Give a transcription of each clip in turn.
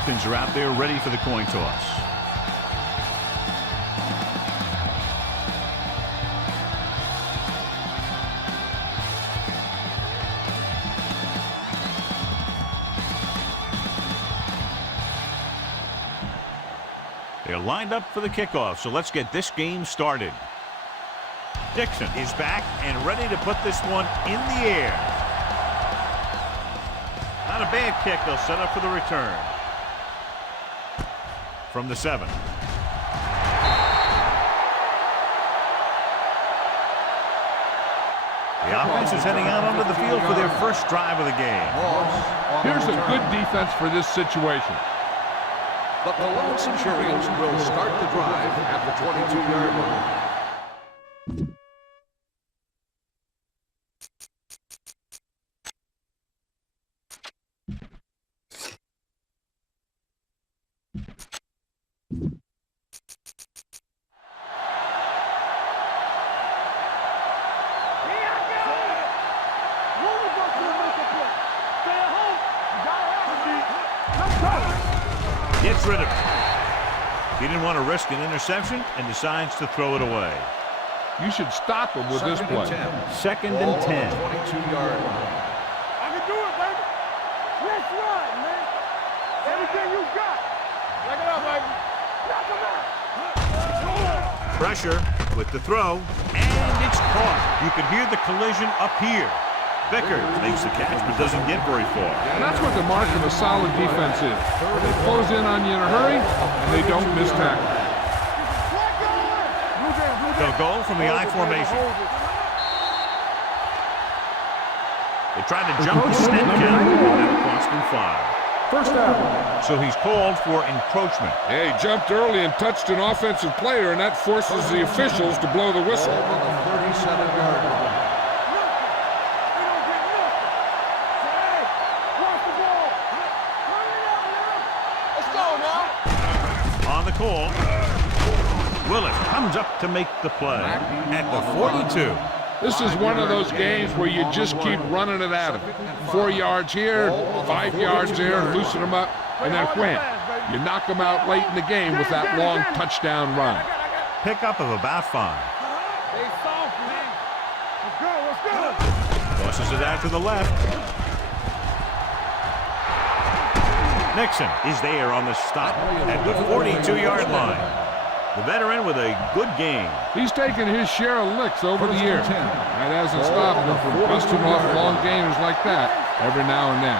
captains are out there ready for the coin toss. They're lined up for the kickoff, so let's get this game started. Dixon is back and ready to put this one in the air. Not a bad kick. They'll set up for the return. From the 7. The offense is heading out onto the field for their first drive of the game. Here's a good defense for this situation. The Cologne Centurions will start the drive at the 22-yard line. Gets rid of it. He didn't want to risk an interception and decides to throw it away. You should stop him with this play. Second and 10. 22-yard line. I can do it, baby. Let's run, man. Everything you got. Look it up, baby. Knock him out. Pressure with the throw, and it's caught. You can hear the collision up here. Vickers makes the catch but doesn't get very far. And that's what the mark of a solid defense is. They close in on you in a hurry, and they don't miss tackle. They'll go from the I formation. They tried to jump the snap count, and that cost him 5. First down. So he's called for encroachment. Yeah, he jumped early and touched an offensive player, and that forces the officials to blow the whistle. On the 37-yard line. On the call, Willis comes up to make the play at the 42. This is one of those games where you just keep running it at him. 4 yards here, 5 yards there, loosen them up, and then wham. You knock them out late in the game with that long touchdown run. Pickup of about 5. They soft, man. Let's go. Tosses it out to the left. Nixon is there on the stop at the 42-yard line. The veteran with a good game. He's taken his share of licks over the years. That hasn't stopped him from busting off long gainers like that every now and then.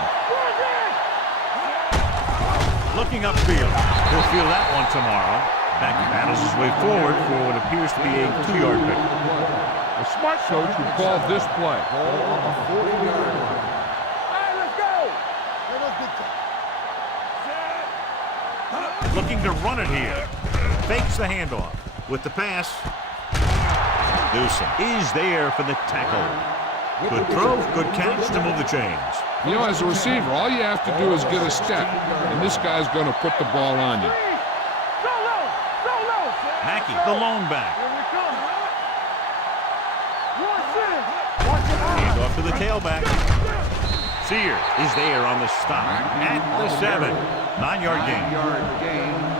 Looking upfield. He'll feel that one tomorrow. Mackey battles his way forward for what appears to be a 2-yard pick. A smart coach would call this play. On the 40-yard line. Looking to run it here. Fakes the handoff. With the pass, Newsom is there for the tackle. Good throw, good catch to move the chains. You know, as a receiver, all you have to do is get a step, and this guy's going to put the ball on you. Mackey, the lone back. Hands off to the tailback. Sears is there on the stop at the 7. 9-yard gain.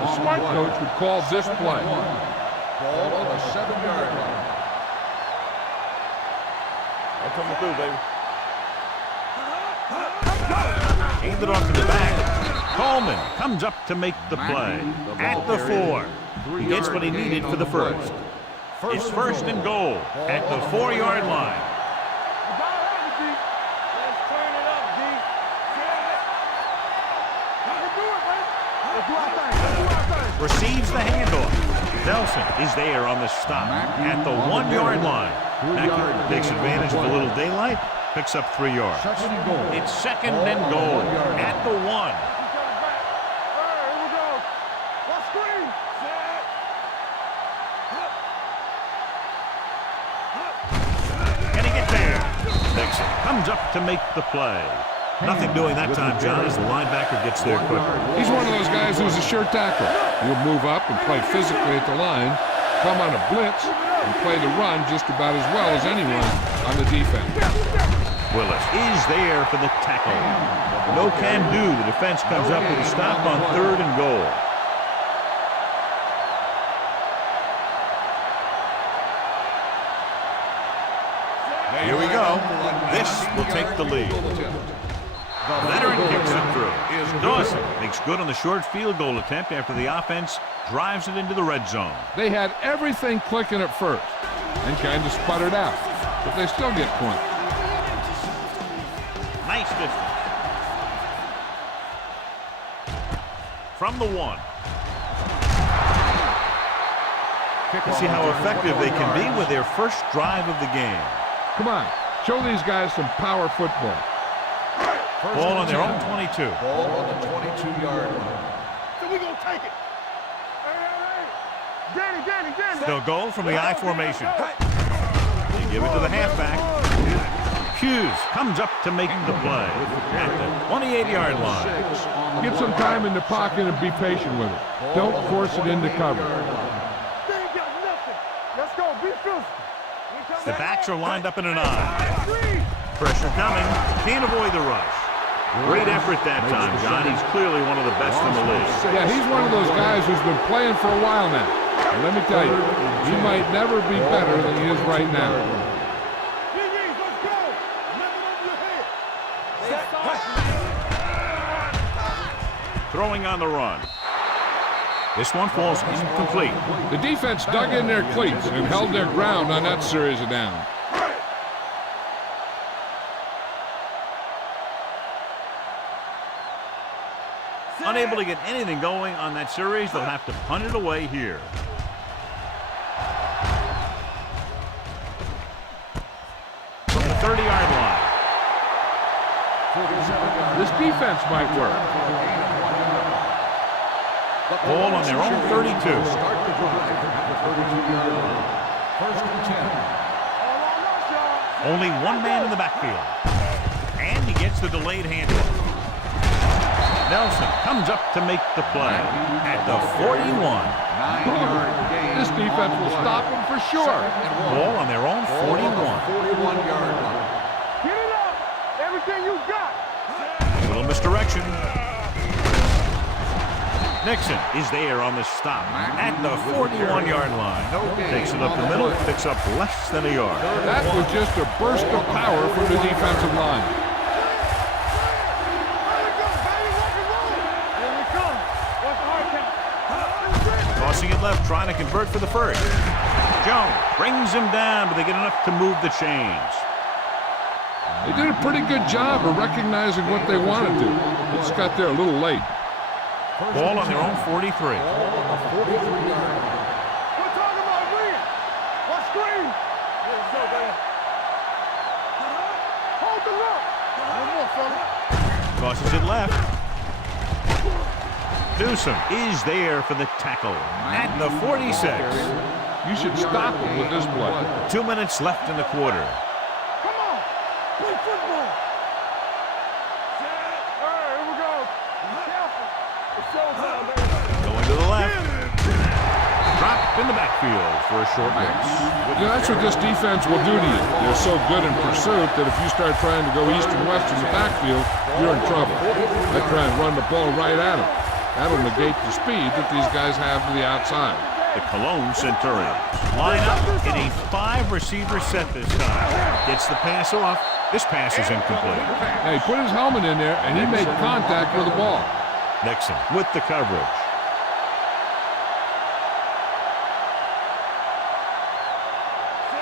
A smart coach would call this play. Ball on the 7-yard line. I'm coming through, baby. Hand it off to the back. Coleman comes up to make the play at the 4. He gets what he needed for the first. It's first and goal at the 4-yard line. Receives the handoff. Nelson is there on the stop at the 1-yard line. Mackey takes advantage of a little daylight, picks up 3 yards. It's second and goal at the 1. Can he get there? Dixon comes up to make the play. Nothing doing that time, John, as the linebacker gets there quickly. He's one of those guys who's a sure tackle. He'll move up and play physically at the line, come on a blitz, and play the run just about as well as anyone on the defense. Willis is there for the tackle. No can do. The defense comes up with a stop on 3rd and goal. Here we go. This will take the lead. Veteran kicks it through. Dawson makes good on the short field goal attempt after the offense drives it into the red zone. They had everything clicking at first and kind of sputtered out, but they still get points. Nice distance. From the 1. Let's see how effective they can be with their first drive of the game. Come on, show these guys some power football. Ball on their own 22. Ball on the 22-yard line. So we gonna take it. Hey. Danny. They'll go from the I formation. They give it to the halfback. Hughes comes up to make the play at the 28-yard line. Get some time in the pocket and be patient with it. Don't force it into cover. They ain't got nothing. Let's go. Be physical. The backs are lined up in an I. Pressure coming. Can't avoid the rush. Great effort that time, John. He's clearly one of the best in the league. Yeah, he's one of those guys who's been playing for a while now. And let me tell you, he might never be better than he is right now. Let's go. Never over your head. Throwing on the run. This one falls incomplete. The defense dug in their cleats and held their ground on that series of downs. Unable to get anything going on that series, they'll have to punt it away here. From the 30-yard line. This defense might work. Ball on their own 32. Start the drive at the 32-yard line. 1st and 10. Only one man in the backfield. And he gets the delayed handoff. Nelson comes up to make the play at the 41. 9-yard gain. This defense will stop him for sure. Ball on their own 41. 41-yard line. Get it up. Everything you got. A little misdirection. Nixon is there on the stop at the 41-yard line. Takes it up the middle, picks up less than a yard. That was just a burst of power from the defensive line. Tossing it left, trying to convert for the first. Jones brings him down, but they get enough to move the chains. They did a pretty good job of recognizing what they wanted to. They just got there a little late. Ball on their own 43. We're talking about win. What screen? Let's go, baby. Hold the look. One more, fella. Tosses it left. Newsom is there for the tackle at the 46. You should stop him with this play. 2 minutes left in the quarter. Come on. Play football. All right, here we go. Be careful. It's showtime, baby. Going to the left. Dropped in the backfield for a short miss. You know, that's what this defense will do to you. They're so good in pursuit that if you start trying to go east and west in the backfield, you're in trouble. I try and run the ball right at them. That'll negate the speed that these guys have to the outside. The Cologne Centurions line up in a 5-receiver set this time. Gets the pass off. This pass is incomplete. Now, he put his helmet in there, and he made contact with the ball. Nixon with the coverage.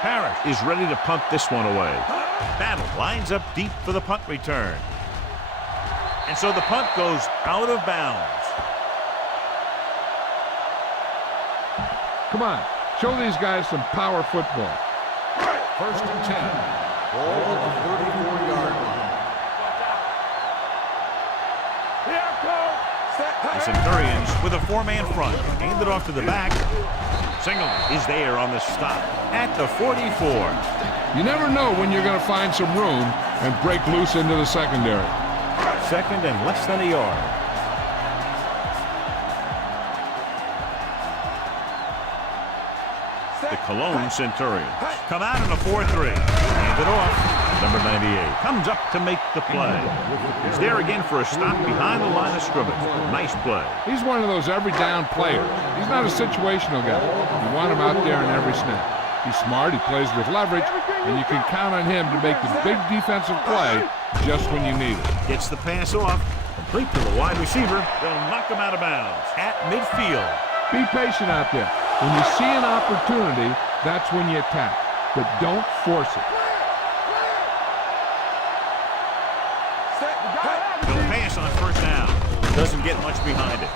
Parrish is ready to punt this one away. Battle lines up deep for the punt return. And so the punt goes out of bounds. Come on, show these guys some power football. 1st and 10. Ball at the 34-yard line. The Centurions with a 4-man front. Aimed it off to the back. Single is there on the stop at the 44. You never know when you're going to find some room and break loose into the secondary. 2nd and less than a yard. The Cologne Centurions come out in a 4-3. Hand it off. Number 98 comes up to make the play. He's there again for a stop behind the line of scrimmage. Nice play. He's one of those every down players. He's not a situational guy. You want him out there in every snap. He's smart, he plays with leverage, and you can count on him to make the big defensive play just when you need it. Gets the pass off, complete to the wide receiver. They'll knock him out of bounds at midfield. Be patient out there. When you see an opportunity, that's when you attack. But don't force it. He'll pass on first down. Doesn't get much behind it.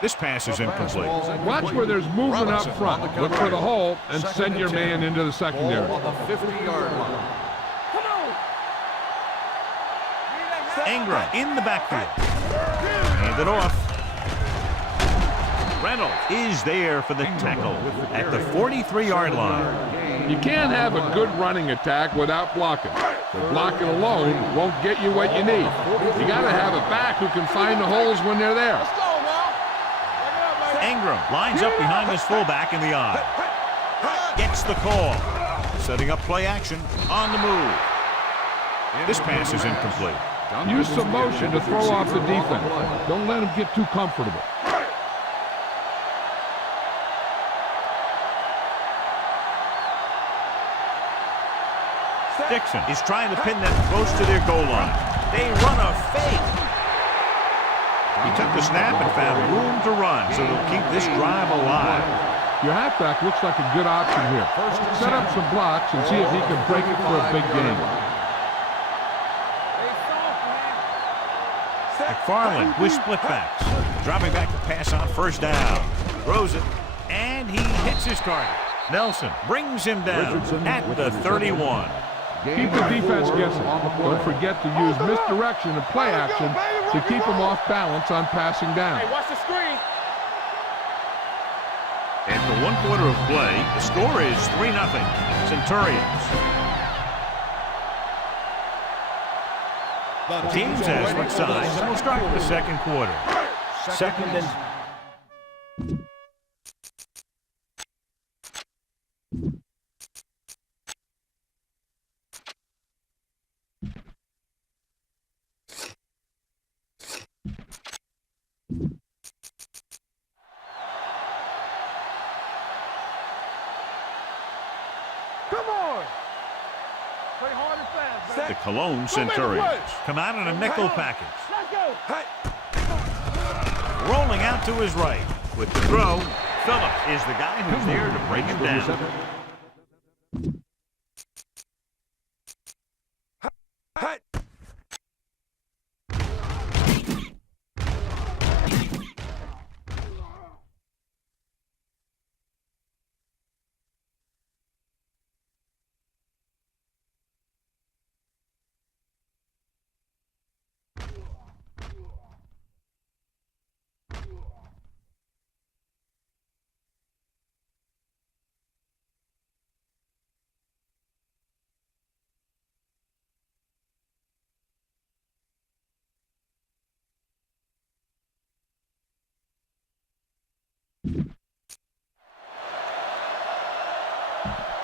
This pass is incomplete. Watch where there's movement up front. Look for the hole and send your man into the secondary. On the 50-yard line. Ingram in the backfield. Hand it off. Reynolds is there for the tackle at the 43-yard line. You can't have a good running attack without blocking. But blocking alone won't get you what you need. You got to have a back who can find the holes when they're there. Ingram lines up behind his fullback in the eye. Gets the call. Setting up play action on the move. This pass is incomplete. Use some motion to throw off the defense. Don't let him get too comfortable. Dixon is trying to pin them close to their goal line. They run a fake. He took the snap and found room to run, so they'll keep this drive alive. Your halfback looks like a good option here. Set up some blocks and see if he can break it for a big game. McFarland with split backs. Dropping back to pass on first down. Throws it, and he hits his target. Nelson brings him down at the 31. Keep the defense guessing. Don't forget to use misdirection and play action to keep them off balance on passing down. Hey, watch the screen. After 1 quarter of play, the score is 3-0. Centurions. The teams have switched sides, and we'll start the second quarter. Second and... Come on. Play hard and fast, man. The Cologne Centurions come out in a nickel package. Let's go. Rolling out to his right. With the throw, Phillips is the guy who's there to break him down.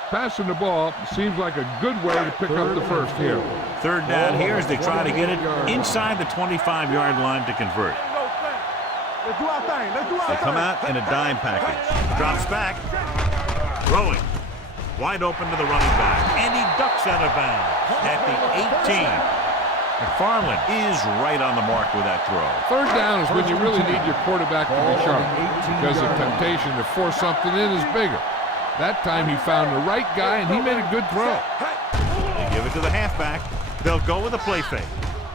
Passing the ball seems like a good way to pick up the first here. Third down here as they try to get it inside the 25-yard line to convert. Let's do our thing. Let's do our thing. They come out in a dime package. Drops back. Throwing. Wide open to the running back. And he ducks out of bounds at the 18. McFarland is right on the mark with that throw. Third down is when you really need your quarterback to be sharp, because the temptation to force something in is bigger. That time he found the right guy, and he made a good throw. They give it to the halfback. They'll go with a play fake.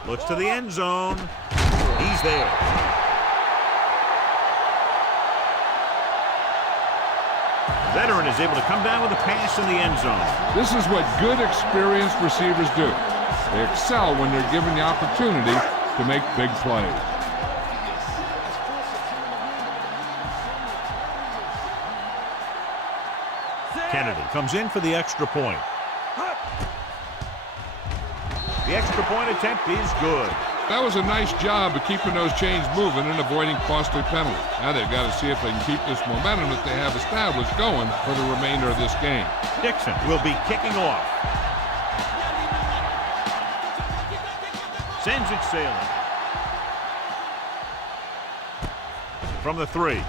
Looks to the end zone. He's there. Veteran is able to come down with a pass in the end zone. This is what good, experienced receivers do. They excel when they're given the opportunity to make big plays. Kennedy comes in for the extra point. The extra point attempt is good. That was a nice job of keeping those chains moving and avoiding costly penalties. Now they've got to see if they can keep this momentum that they have established going for the remainder of this game. Dixon will be kicking off. Sends it sailing. From the 3.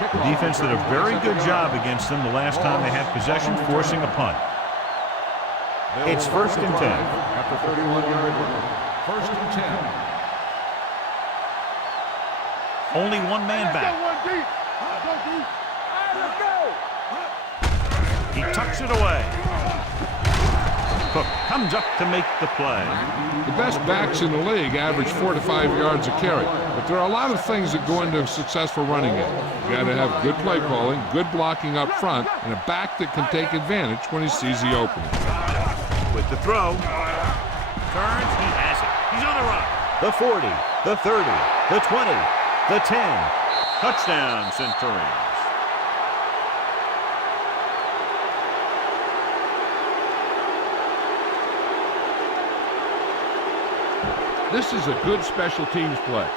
The defense did a very good job against them the last time they had possession, forcing a punt. It's 1st and 10. At the 31-yard line. 1st and 10. Only one man back. He tucks it away. Cook comes up to make the play. The best backs in the league average 4 to 5 yards a carry, but there are a lot of things that go into a successful running game. You got to have good play calling, good blocking up front, and a back that can take advantage when he sees the opening. With the throw, turns, he has it. He's on the run. The 40, the 30, the 20, the 10. Touchdown, Centurions. This is a good special teams play.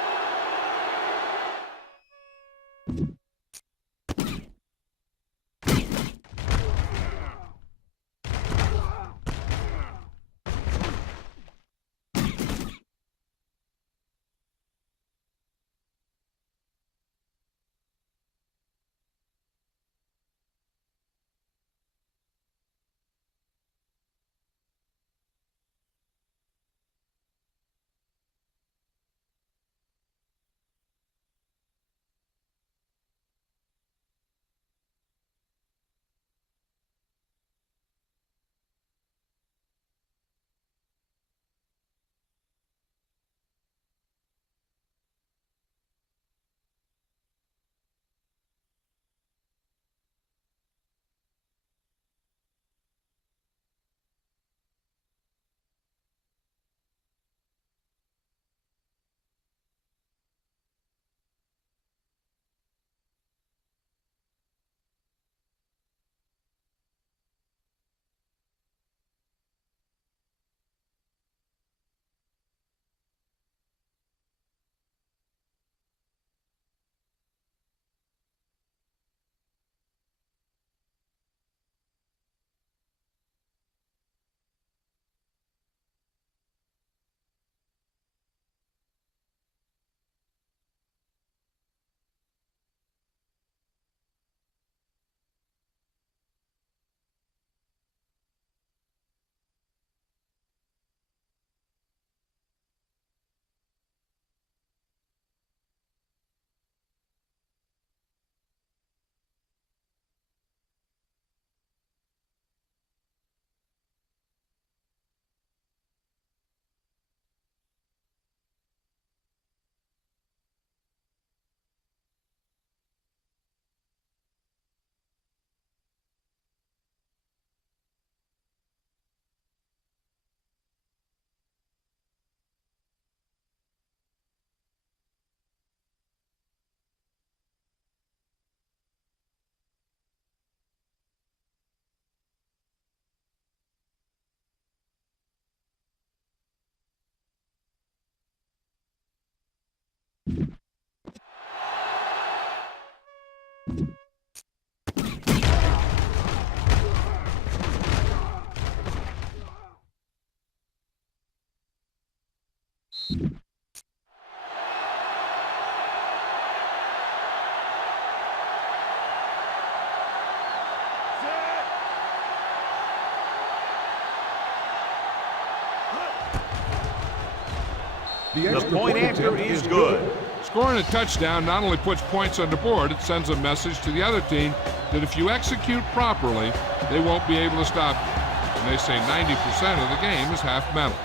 The point after is good. Scoring a touchdown not only puts points on the board, it sends a message to the other team that if you execute properly, they won't be able to stop you. And they say 90% of the game is half mental.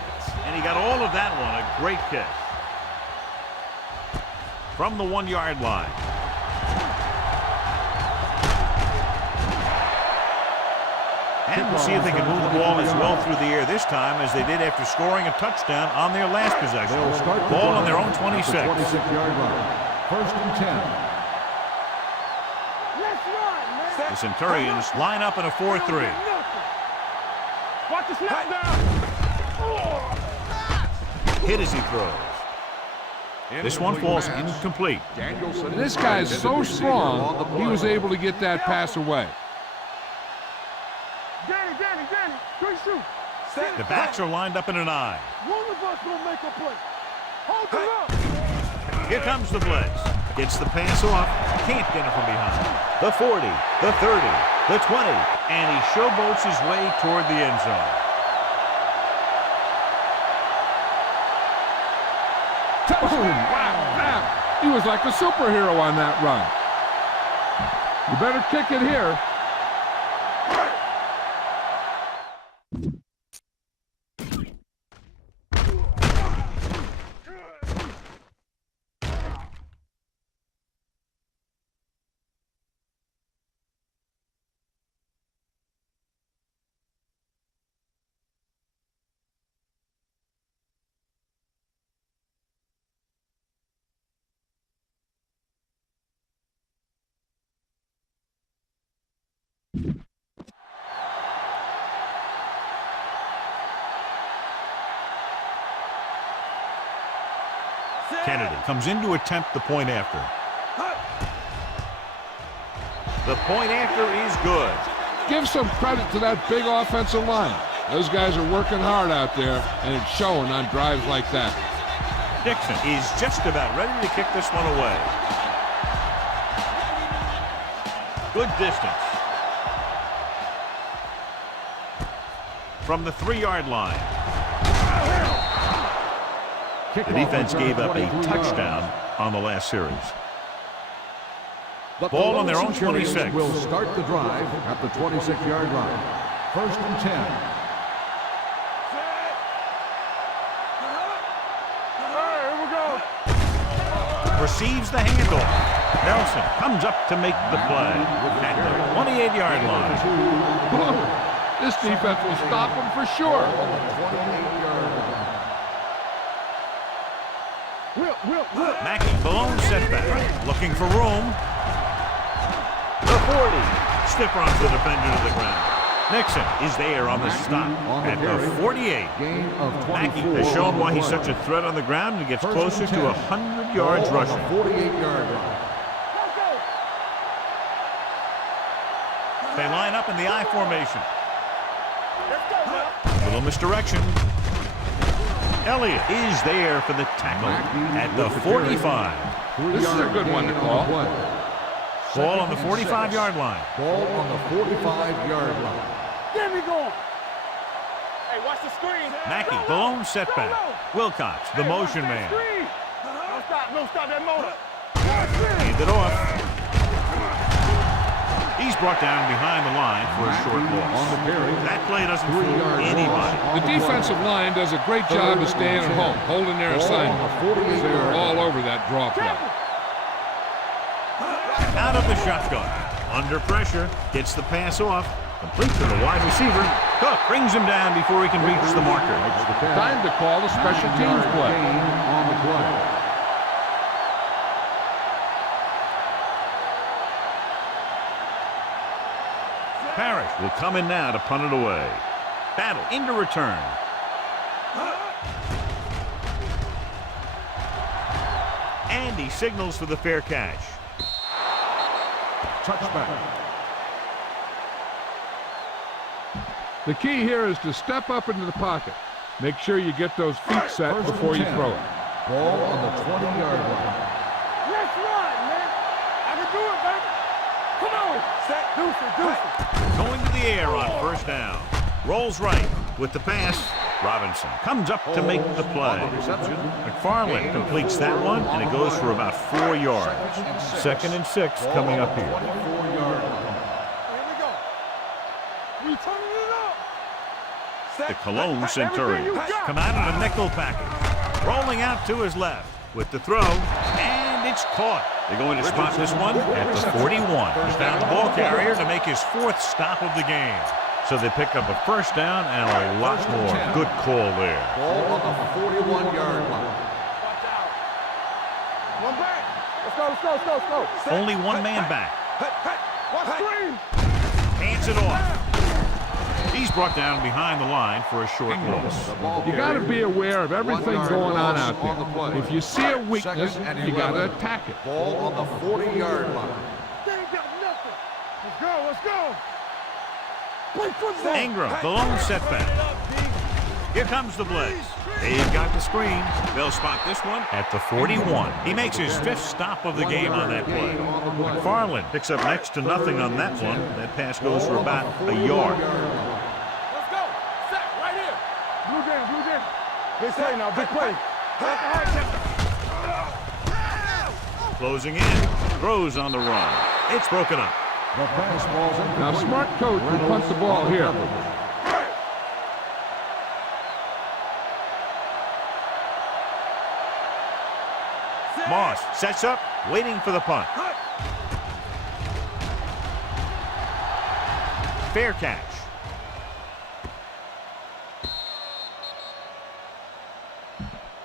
And he got all of that one. A great kick. From the 1-yard line. And we'll see if they can move the ball as well through the air this time as they did after scoring a touchdown on their last possession. Ball on their own 26. 26-yard line. 1st and 10. The Centurions line up in a 4-3. Watch the snap down. Hit as he throws. This one falls incomplete. This guy is so strong, he was able to get that pass away. Danny, quick shoot. The backs are lined up in an I. One of us will make a play. Hold him up. Here comes the blitz. Gets the pass off. Can't get it from behind. The 40, the 30, the 20. And he showboats his way toward the end zone. Boom! Wow! He was like a superhero on that run. You better kick it here. Kennedy comes in to attempt the point after. The point after is good. Give some credit to that big offensive line. Those guys are working hard out there, and it's showing on drives like that. Dixon is just about ready to kick this one away. Good distance. From the 3-yard line. The defense gave up a touchdown on the last series. Ball on their own 26. Will start the drive at the 26-yard line. 1st and 10. Here we go. Receives the handoff. Nelson comes up to make the play at the 28-yard line. This defense will stop him for sure. Mackey, blown setback. Looking for room. The 40. Stiff arms the defender to the ground. Nixon is there on the stop at the 48. Mackey has shown why he's such a threat on the ground and gets closer to 100 yards rushing. 48-yard line. They line up in the I formation. Little misdirection. Elliott is there for the tackle at the 45. This is a good one to call. Ball on the 45-yard line. Ball on the 45-yard line. Get me going. Hey, watch the screen. Mackey, blown setback. Wilcox, the motion man. Don't stop that motor. Hand it off. He's brought down behind the line for a short loss. That play doesn't fool anybody. The defensive line does a great job of staying at home, holding their assignment. They're all over that draw play. Out of the shotgun. Under pressure. Gets the pass off. Complete to the wide receiver. Cook brings him down before he can reach the marker. Time to call the special teams play. On the play. Parrish will come in now to punt it away. Battle into return. And he signals for the fair catch. Touchback. The key here is to step up into the pocket. Make sure you get those feet set before you throw it. Ball on the 20-yard line. Let's run, man. I can do it, baby. Come on. Set. Deuce. Going to the air on first down. Rolls right with the pass. Robinson comes up to make the play. McFarland completes that one, and it goes for about 4 yards. 2nd and 6 coming up here. 24-yard line. Here we go. We turning it up. The Cologne Centurions come out in a nickel package. Rolling out to his left with the throw, and it's caught. They're going to spot this one at the 41. He's found the ball carrier to make his 4th stop of the game. So they pick up a first down and a lot more. Good call there. Ball on the 41-yard line. Watch out. One back. Let's go. Only one man back. Watch screen. Hands it off. He's brought down behind the line for a short loss. You got to be aware of everything going on out there. If you see a weakness, you got to attack it. Ball on the 40-yard line. They ain't got nothing. Let's go. Play football. Ingram, the lone setback. Here comes the blitz. They've got the screen. They'll spot this one at the 41. He makes his 5th stop of the game on that play. McFarland picks up next to nothing on that one. That pass goes for about a yard. Let's go. Set right here. Blue jam. Big play now, big play. Closing in. Throws on the run. It's broken up. Now, smart coach will punt the ball here. Moss sets up, waiting for the punt. Fair catch.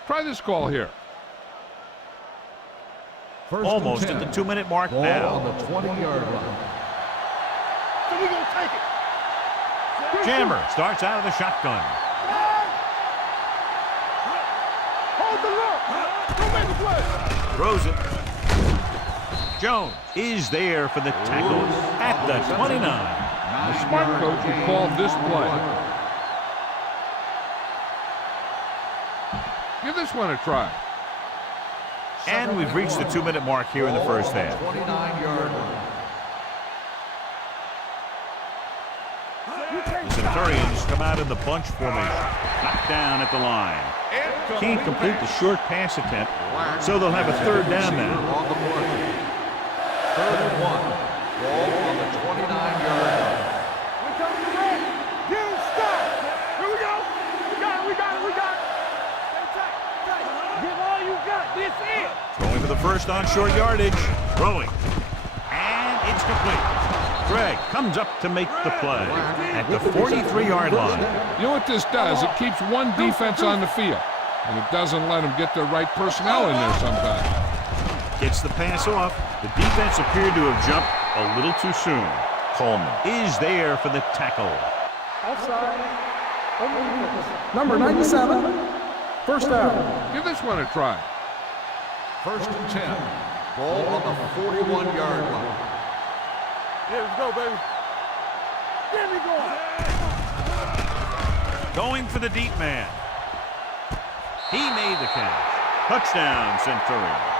Try this call here. Almost at the 2-minute mark now. On the 20-yard line. So we're going to take it. Jammer starts out of the shotgun. Hold the look. Don't make a play. Throws it. Jones is there for the tackle at the 29. The smart coach will call this play. Give this one a try. And we've reached the 2-minute mark here in the first half. 29-yard line. The Centurions come out in the bunch formation. Knocked down at the line. Can't complete the short pass attempt, so they'll have a 3rd down now. On the play. 3rd and 1. Ball on the 29-yard line. We're coming red. Get him stopped. Here we go. We got it. Stay tight. Give all you got. This is. Throwing for the first on short yardage. Throwing. And it's complete. Greg comes up to make the play at the 43-yard line. You know what this does? It keeps one defense on the field, and it doesn't let them get the right personnel in there sometimes. Gets the pass off. The defense appeared to have jumped a little too soon. Coleman is there for the tackle. Offside. Number 97. First down. Give this one a try. 1st and 10. Ball on the 41-yard line. Yeah, let's go, baby. Get me going. Going for the deep man. He made the catch. Touchdown, Centurions.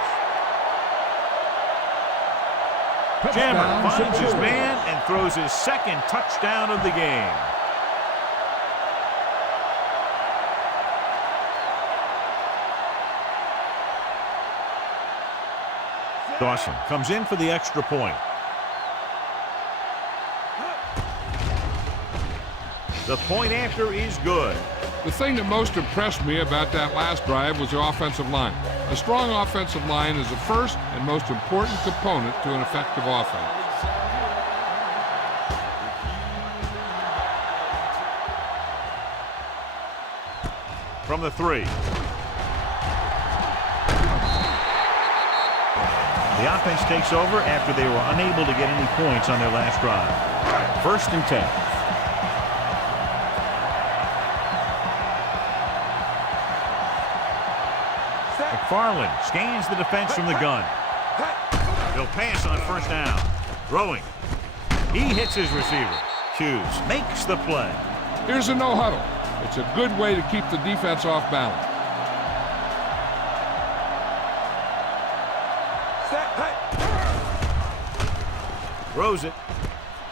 Jammer finds his man and throws his 2nd touchdown of the game. Dawson comes in for the extra point. The point after is good. The thing that most impressed me about that last drive was the offensive line. A strong offensive line is the first and most important component to an effective offense. From the 3. The offense takes over after they were unable to get any points on their last drive. 1st and 10. McFarland scans the defense from the gun. He'll pass on 1st down. Throwing. He hits his receiver. Hughes makes the play. Here's a no huddle. It's a good way to keep the defense off balance. Throws it.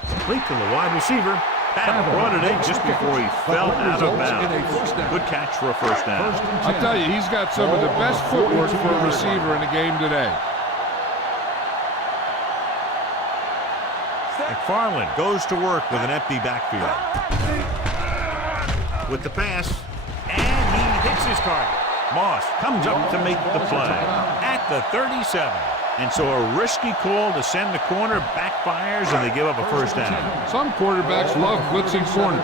Complete to the wide receiver. That brought it in just before he fell out of bounds. Good catch for a 1st down. I'll tell you, he's got some of the best footwork for a receiver in the game today. McFarland goes to work with an empty backfield. With the pass, and he hits his target. Moss comes up to make the play at the 37. And so a risky call to send the corner backfires, and they give up a 1st down. Some quarterbacks love blitzing corner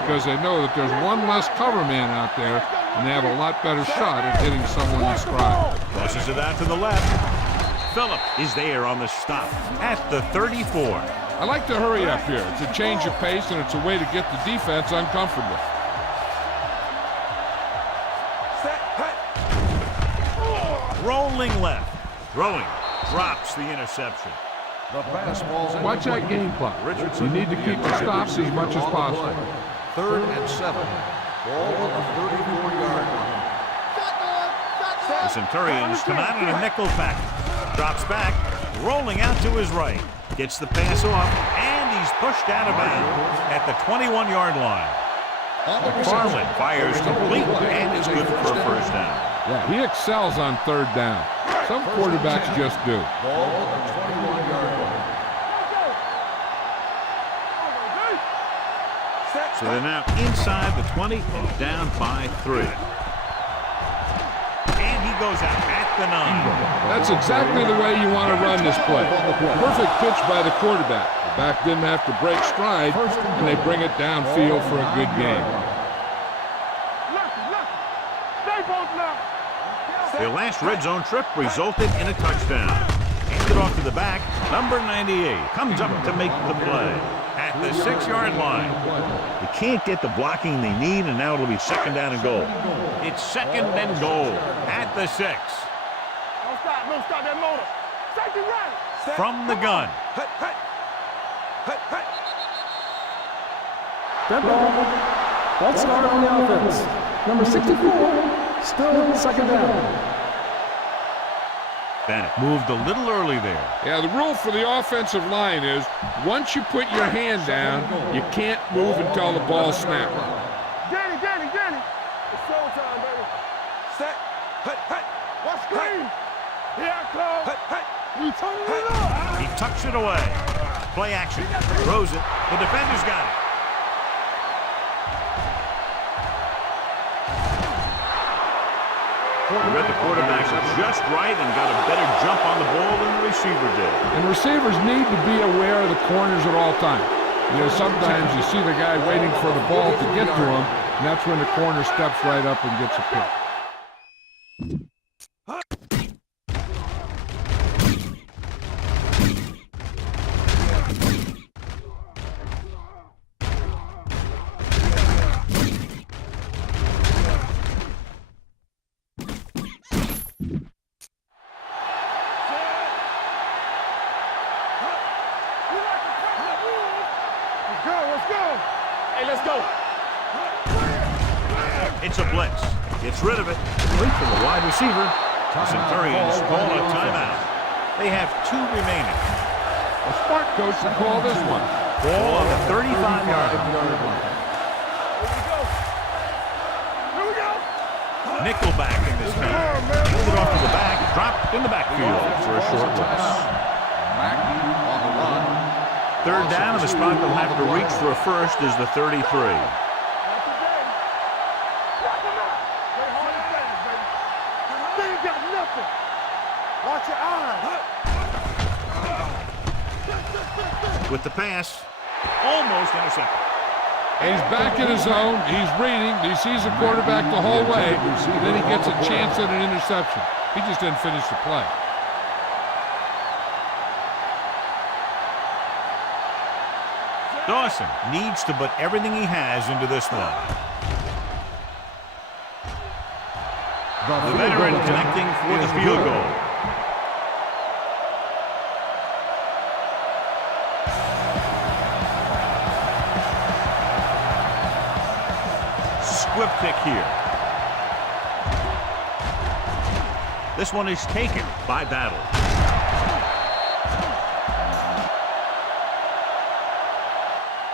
because they know that there's one less cover man out there, and they have a lot better shot at hitting someone in stride. Crosses it out to the left. Phillip is there on the stop at the 34. I like to hurry up here. It's a change of pace, and it's a way to get the defense uncomfortable. Rolling left. Throwing. Drops the interception. The pass ball's in. Watch that game clock. You need to keep the stops as much as possible. 3rd and 7. Ball on the 34-yard line. The Centurions come out in a nickel package. Drops back, rolling out to his right. Gets the pass off, and he's pushed out of bounds at the 21-yard line. McFarland fires complete and is good for a first down. Yeah, he excels on third down. Some quarterbacks just do. Ball on the 21-yard line. So they're now inside the 20 and down by 3. And he goes out at the 9. That's exactly the way you want to run this play. Perfect pitch by the quarterback. The back didn't have to break stride, and they bring it downfield for a good game. Their last red zone trip resulted in a touchdown. Handed off to the back, number 98 comes up to make the play at the 6-yard line. They can't get the blocking they need, and now it'll be second down and goal. It's second and goal at the 6. Don't stop that motor. Safety right. From the gun. Dead ball. False start on the offense. Number 64, still second down. Bennett moved a little early there. Yeah, the rule for the offensive line is once you put your hand down, you can't move until the ball snaps. Danny. It's showtime, baby. Set. Watch screen. Here I come. You turn it up. He tucks it away. Play action. Throws it. The defender's got it. He read the quarterback just right and got a better jump on the ball than the receiver did. And receivers need to be aware of the corners at all times. You know, sometimes you see the guy waiting for the ball to get to him, and that's when the corner steps right up and gets a pick. It's a blitz. Gets rid of it. Complete from the wide receiver. The Centurions call a timeout. They have 2 remaining. A smart coach to call this one. Ball on the 35-yard line. Nickelback in this game. Handed off to the back. Dropped in the backfield for a short loss. Mackey on the run. Third down, and the spot they'll have to reach for a first is the 33. Watch your eyes. With the pass, almost intercepted. He's back in his zone. He's reading. He sees the quarterback the whole way. Then he gets a chance at an interception. He just didn't finish the play. Dawson needs to put everything he has into this one. The veteran connecting for the field goal. Squib pick here. This one is taken by Battle.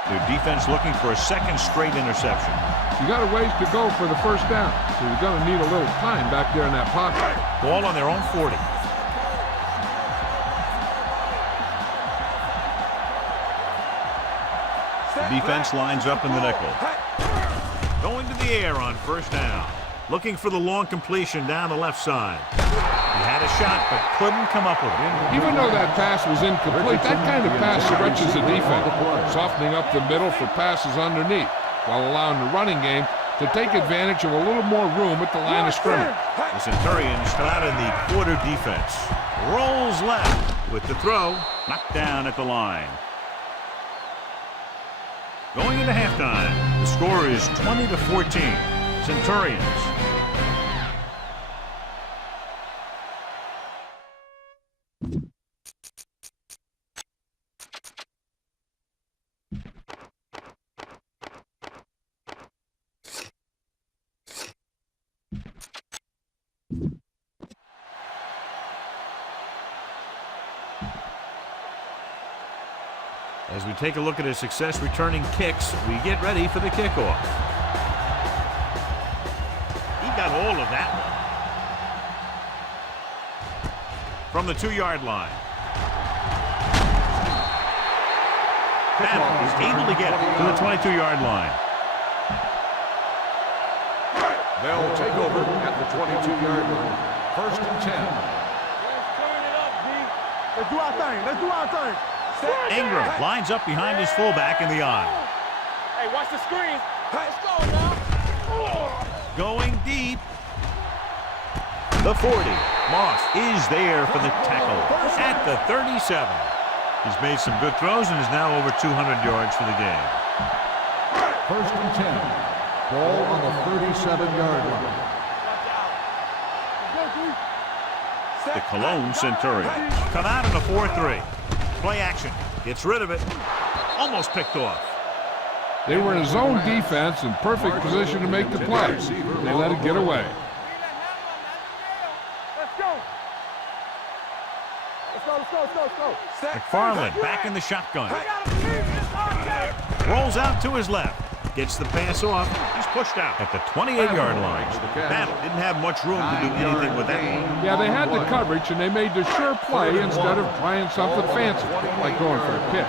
Their defense looking for a second straight interception. You got a ways to go for the first down, so you're going to need a little time back there in that pocket. Ball on their own 40. The defense lines up in the nickel. Going to the air on first down. Looking for the long completion down the left side. He had a shot, but couldn't come up with it. Even though that pass was incomplete, that kind of pass stretches the defense, softening up the middle for passes underneath, while allowing the running game to take advantage of a little more room at the line of scrimmage. The Centurions come out in the quarter defense. Rolls left with the throw, knocked down at the line. Going into halftime, the score is 20-14. Centurions. As we take a look at his success returning kicks, we get ready for the kickoff. He got all of that one. From the 2-yard line. Madden is able to get it to the 22-yard line. They'll take over at the 22-yard line. 1st and 10. Let's turn it up, D. Let's do our thing. Let's do our thing. Ingram lines up behind his fullback in the eye. Hey, watch the screen. Let's go now. Going deep. The 40. Moss is there for the tackle at the 37. He's made some good throws and is now over 200 yards for the game. 1st and 10. Ball on the 37-yard line. The Cologne Centurions come out in a 4-3. Play action. Gets rid of it. Almost picked off. They were in a zone defense in perfect position to make the play. They let it get away. Let's go. Let's go. McFarland back in the shotgun. We gotta believe this hard game. Rolls out to his left. Gets the pass off. He's pushed out at the 28-yard line. Madden didn't have much room to do anything with that one. Yeah, they had the coverage, and they made the sure play instead of trying something fancy, like going for a pick.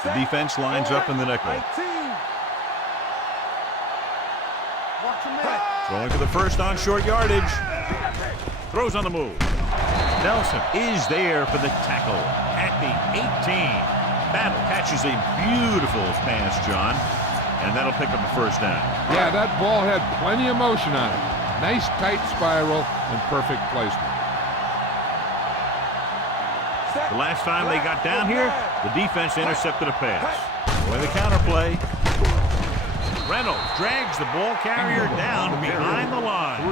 The defense lines up in the nickel. Throwing to the first on short yardage. Throws on the move. Nelson is there for the tackle at the 18. Battle catches a beautiful pass, John, and that'll pick up a 1st down. Yeah, that ball had plenty of motion on it. Nice tight spiral and perfect placement. The last time they got down here, the defense intercepted a pass. With the counterplay, Reynolds drags the ball carrier down behind the line.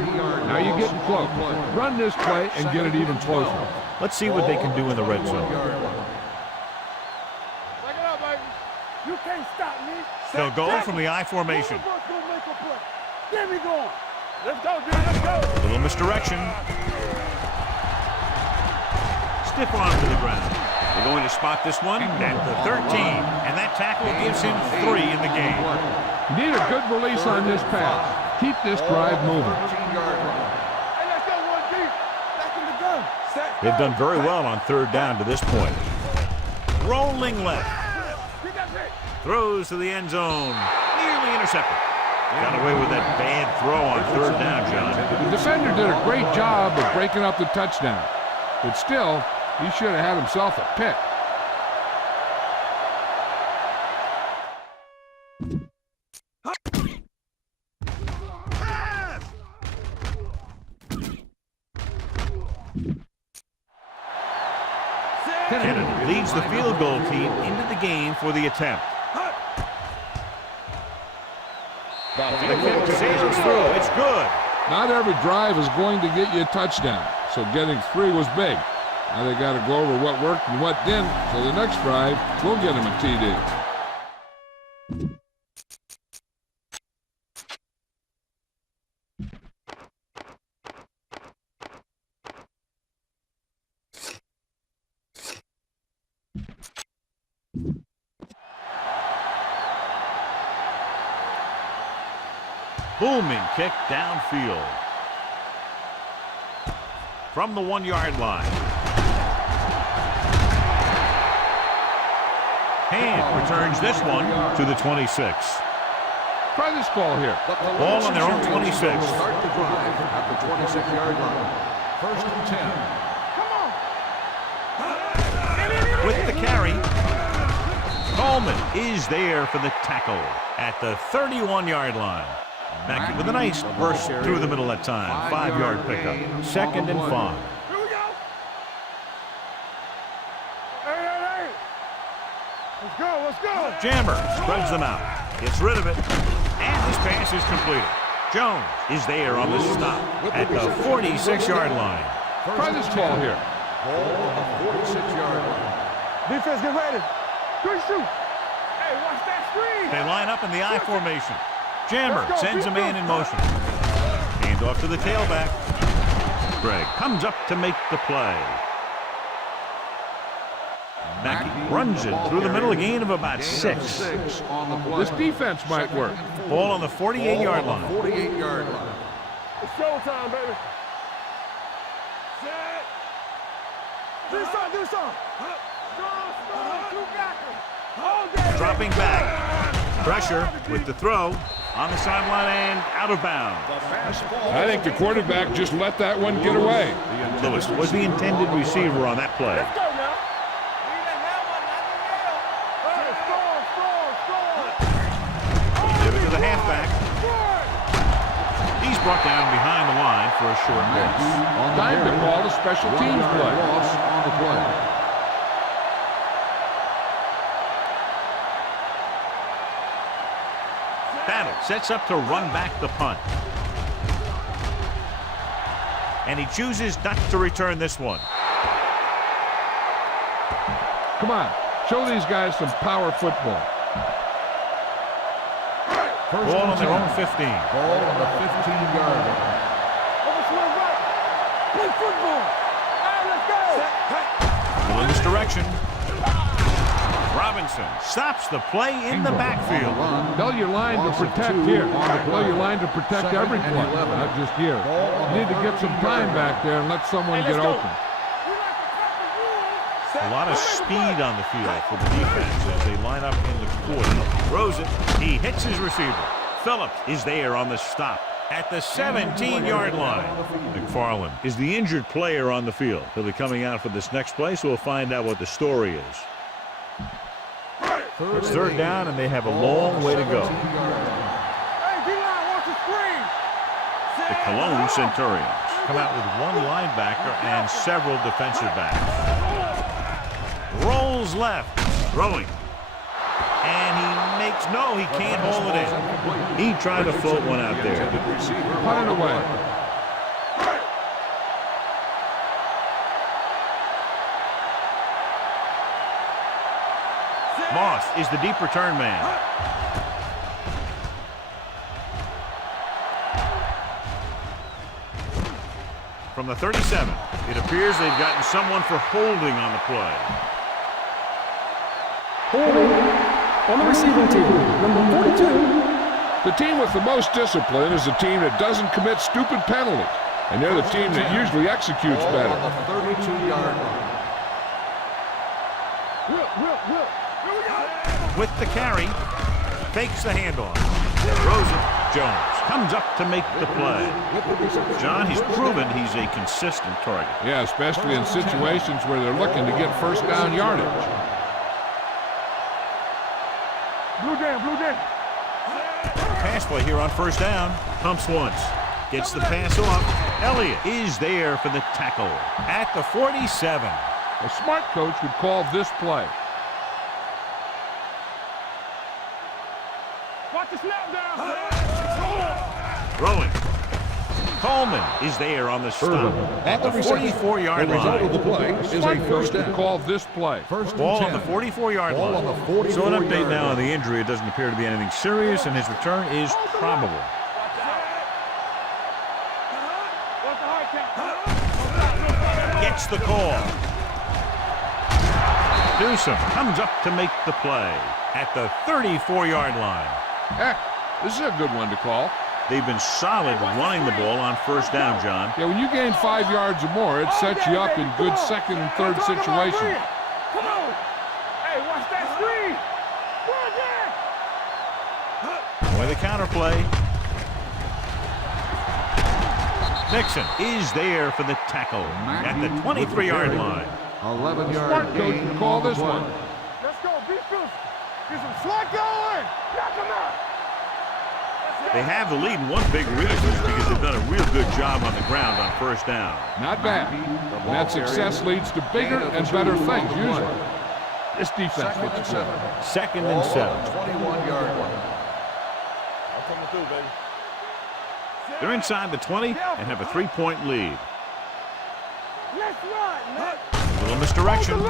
Now you're getting close. Run this play and get it even closer. Let's see what they can do in the red zone. You can't stop me. They'll go from the I formation. Get me going. Let's go, dude. Let's go. Little misdirection. Stiff arm to the ground. They're going to spot this one at the 13, and that tackle gives him 3 in the game. You need a good release on this pass. Keep this drive moving. Hey, let's go, 1D. Back in the gun. They've done very well on 3rd down to this point. Rolling left. Throws to the end zone. Nearly intercepted. Got away with that bad throw on 3rd down, John. The defender did a great job of breaking up the touchdown. But still, he should have had himself a pick. Kennedy leads the field goal team into the game for the attempt. The kick sails through. It's good. Not every drive is going to get you a touchdown, so getting 3 was big. Now they got to go over what worked and what didn't, so the next drive will get him a TD. Booming kick downfield. From the 1-yard line. Hand returns this one to the 26. Try this ball here. Ball on their own 26. Start the drive at the 26-yard line. 1st and 10. With the carry, Coleman is there for the tackle at the 31-yard line. Mackey with a nice burst through the middle that time. 5-yard pickup. 2nd and 5. Here we go. Hey. Let's go. Jammer spreads them out. Gets rid of it. And this pass is completed. Jones is there on the stop at the 46-yard line. Try this ball here. Ball on the 46-yard line. Defense, get ready. Good shoot. Hey, watch that screen. They line up in the I formation. Jammer sends a man in motion. Hand off to the tailback. Gregg comes up to make the play. Mackey runs it through the middle, a gain of about 6. This defense might work. Ball on the 48-yard line. 48-yard line. It's showtime, baby. Set. Do something. Strong. You got them. All day. Dropping back. Pressure with the throw on the sideline and out of bounds. I think the quarterback just let that one get away. Lewis was the intended receiver on that play. Let's go now. Give it to the halfback. He's brought down behind the line for a short miss. Time to call a special teams play. On the play. Battle sets up to run back the punt. And he chooses not to return this one. Come on, show these guys some power football. Ball on their own 15. Ball on the 15-yard line. Play football. All right, let's go. In this direction. Robinson stops the play in the backfield. Tell your line to protect here. Tell your line to protect every play, not just here. You need to get some time back there and let someone get open. A lot of speed on the field for the defense as they line up in the quarter. Throws it. He hits his receiver. Phillips is there on the stop at the 17-yard line. McFarland is the injured player on the field. He'll be coming out for this next play, so we'll find out what the story is. It's third down, and they have a long way to go. The Cologne Centurions come out with one linebacker and several defensive backs. Rolls left, throwing. And he makes, no, he can't hold it in. He tried to float one out there. Put it away. Moss is the deep return man. From the 37, it appears they've gotten someone for holding on the play. Holding on the receiving team, number 42. The team with the most discipline is the team that doesn't commit stupid penalties. And they're the team that usually executes better. On the 32-yard line. With the carry, fakes the handoff, throws it. Jones comes up to make the play. John, he's proven he's a consistent target. Yeah, especially in situations where they're looking to get first down yardage. Blue down. Pass play here on first down. Pumps once. Gets the pass off. Elliott is there for the tackle at the 47. A smart coach would call this play. Watch the snap down. Throwing. Coleman is there on the stop at the 44-yard line. The play is a Smart coach first would down. call this play. Ball on the 44-yard Ball line. on the 44-yard So an update now on line. the injury. It doesn't appear to be anything serious, and his return is probable. Gets the call. Newsom comes up to make the play at the 34-yard line. This is a good one to call. They've been solid running the ball on first down, John. Yeah, when you gain 5 yards or more, it sets you up in good second and third situations. Come on. Hey, watch that screen. With the counter play. Nixon is there for the tackle at the 23-yard line. 11-yard Smart coach would call this one. Let's go. Be fierce. Get some slack going. Knock him out. They have the lead, and one big reason is because they've done a real good job on the ground on first down. Not bad. And that success leads to bigger and better things, usually. This defense looks good. Second and 7. 21-yard line. I'm coming through, baby. They're inside the 20 and have a 3-point lead. Let's run, man. A little misdirection.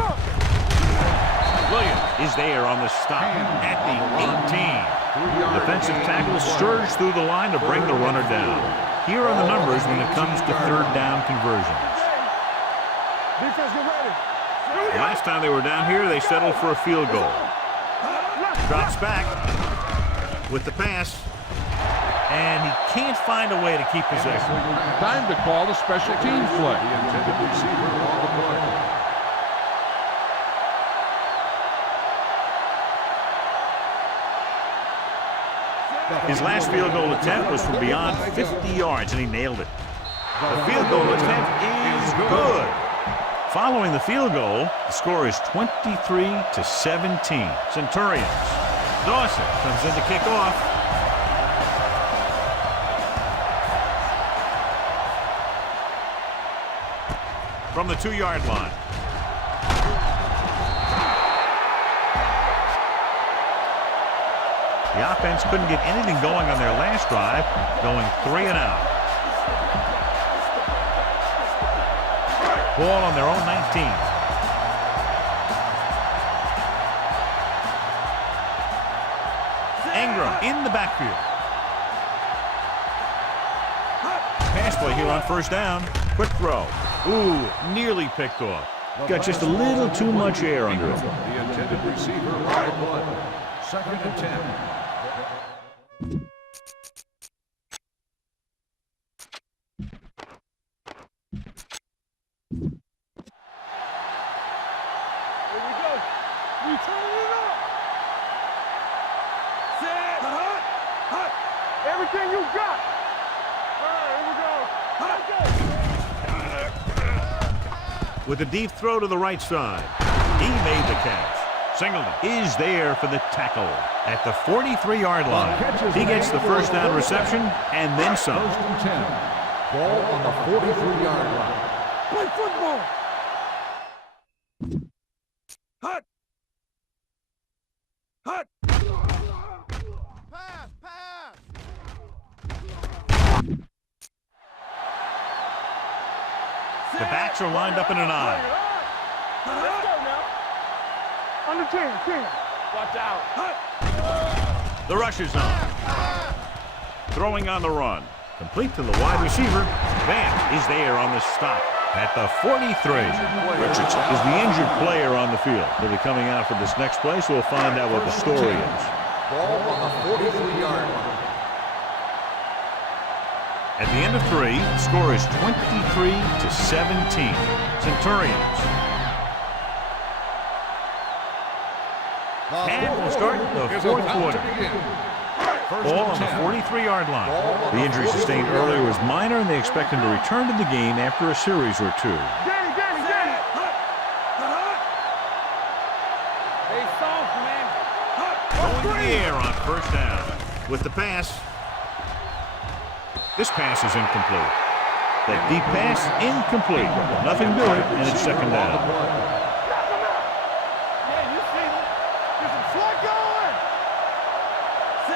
Williams is there on the stop at the 18. Defensive tackle surge through the line to bring the runner down. Here are the numbers when it comes to third down conversions. Defense, get ready. The last time they were down here, they settled for a field goal. Drops back with the pass, and he can't find a way to keep possession. Time to call the special teams play. The intended receiver on the play. His last field goal attempt was from beyond 50 yards, and he nailed it. The field goal attempt is good. Following the field goal, the score is 23-17. Centurions. Dawson comes in to kick off. From the 2-yard line. The offense couldn't get anything going on their last drive, going 3 and out. Ball on their own 19. Ingram in the backfield. Pass play here on first down. Quick throw. Ooh, nearly picked off. Got just a little too much air under it. The intended receiver on the play. 2nd and 10. Everything you got. All right, here we go. With a deep throw to the right side. He made the catch. Singleton is there for the tackle at the 43-yard line. He gets the first down reception and then some. 1st and 10. Ball on the 43-yard line. Play football. Hut. Hut. Pass, pass. The backs are lined up in an eye. Let's go now. Under 10. Watch out. The rush is on. Throwing on the run. Complete to the wide receiver. Vance is there on the stop at the 43. Richardson is the injured player on the field. He'll be coming out for this next play, so we'll find out what the story is. Ball on the 43-yard line. At the end of 3, the score is 23-17. Centurions. And we'll start the 4th quarter. Ball on the 43-yard line. The injury sustained earlier was minor, and they expect him to return to the game after a series or 2. Get it. Hey, soft, man. Going to the air on first down. With the pass. This pass is incomplete. That deep pass, incomplete. Nothing doing, and it's 2nd down.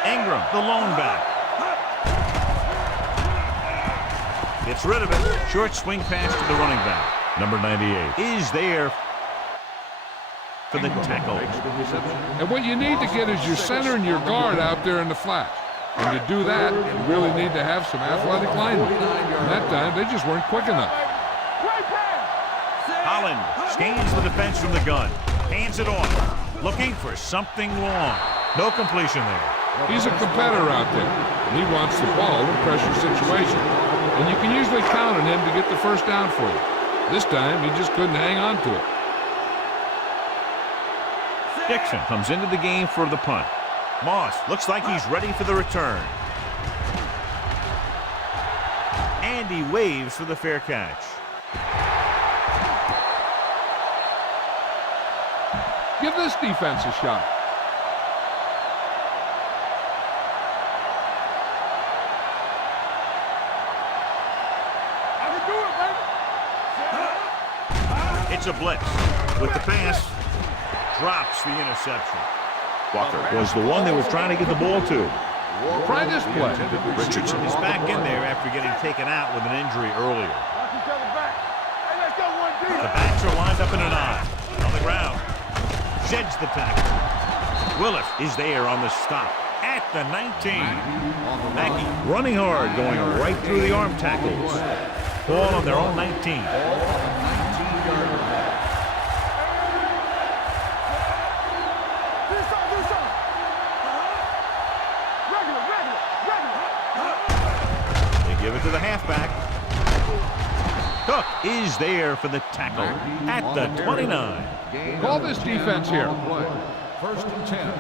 Ingram, the lone back. Gets rid of it. Short swing pass to the running back. Number 98 is there for the tackle. And what you need to get is your center and your guard out there in the flat. And to do that, you really need to have some athletic linemen. And that time, they just weren't quick enough. Holland scans the defense from the gun. Hands it off. Looking for something long. No completion there. He's a competitor out there, and he wants the ball in pressure situation. And you can usually count on him to get the first down for you. This time, he just couldn't hang on to it. Dixon comes into the game for the punt. Moss looks like he's ready for the return. And he waves for the fair catch. Give this defense a shot. It's a blitz. With the pass, drops the interception. Walker was the one they were trying to get the ball to. Try this play. Richardson is back in there after getting taken out with an injury earlier. The backs are lined up in an eye. On the ground. Sheds the tackle. Willis is there on the stop at the 19. Mackey running hard, going right through the arm tackles. Ball on their own 19. is there for the tackle at the 29. Call this defense here. First and 10.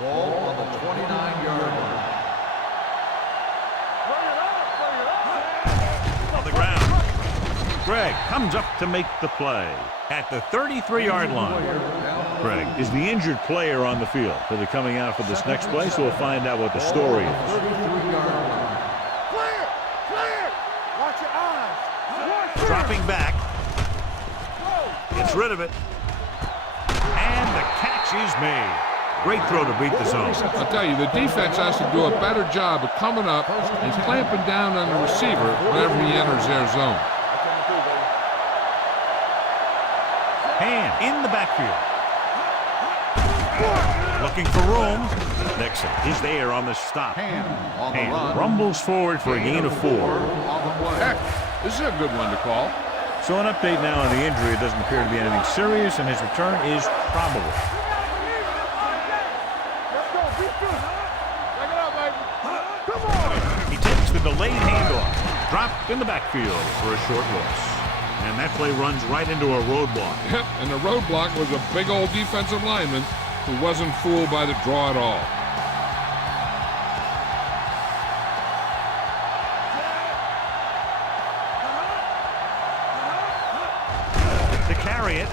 Ball on the 29-yard line. On the ground. Greg comes up to make the play at the 33-yard line. Greg is the injured player on the field. He'll be coming out for this next play, so we'll find out what the story is. 33-yard line. Watch your eyes. Dropping back. Gets rid of it. And the catch is made. Great throw to beat the zone. I'll tell you, the defense has to do a better job of coming up and clamping down on the receiver whenever he enters their zone. Hand in the backfield. Looking for room. Nixon is there on the stop. Hand rumbles forward for a gain of 4. Heck, this is a good one to call. So an update now on the injury. It doesn't appear to be anything serious, and his return is probable. Let's go. Beat this. Check it out, baby. Come on. He takes the delayed handoff. Dropped in the backfield for a short loss. And that play runs right into a roadblock. Yep, and the roadblock was a big old defensive lineman who wasn't fooled by the draw at all. To carry it.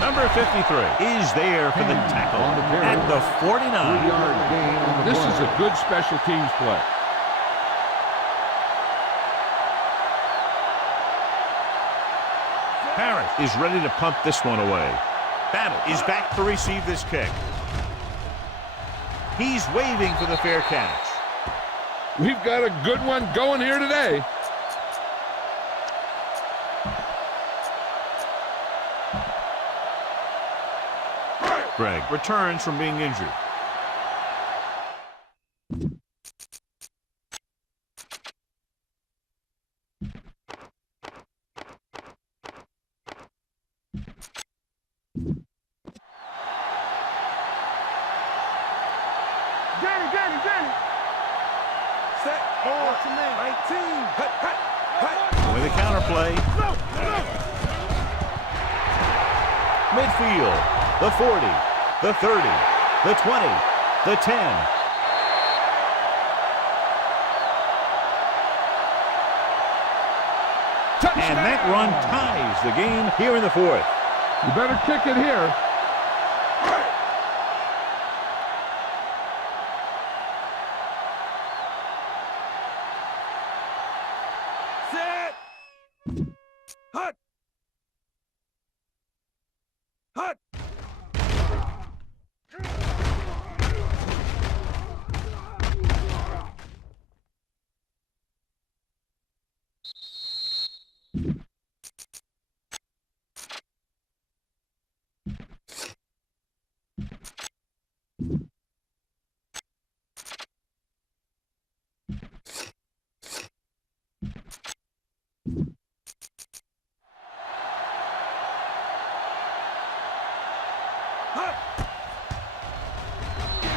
Number 53 is there for the tackle at the 49. This is a good special teams play. Harris is ready to punt this one away. Battle is back to receive this kick. He's waving for the fair catch. We've got a good one going here today. Greg returns from being injured. Danny. Set. Hold to man. 19. With a counter play. Midfield. The 40. The 30. The 20. The 10. And that run ties the game here in the 4th. You better kick it here. Set. Hut. Hut.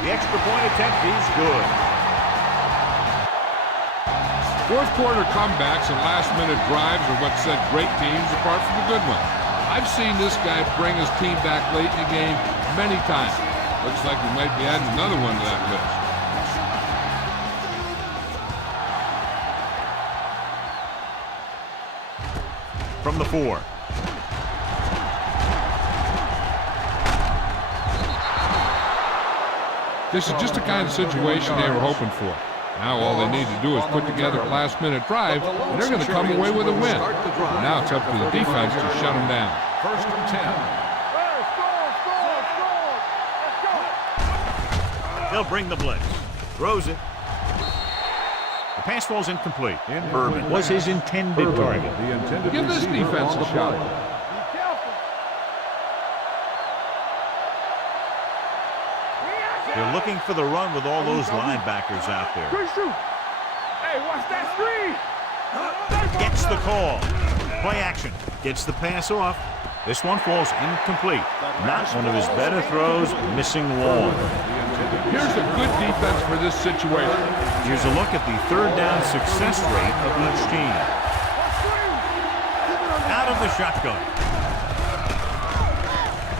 The extra point attempt is good. Fourth quarter comebacks and last-minute drives are what set great teams apart from the good ones. I've seen this guy bring his team back late in the game many times. Looks like we might be adding another one to that list. From the 4. This is just the kind of situation they were hoping for. Now all they need to do is put together a last-minute drive, and they're going to come away with a win. Now it's up to the defense to shut them down. First and 10. Score. They'll bring the blitz. Throws it. The pass falls incomplete. Urban was his intended target. Give this defense a shot. They're looking for the run with all those linebackers out there. Hey, watch that screen. Gets the call. Play action. Gets the pass off. This one falls incomplete. Not one of his better throws, missing long. Here's a good defense for this situation. Here's a look at the third down success rate of each team. shotgun.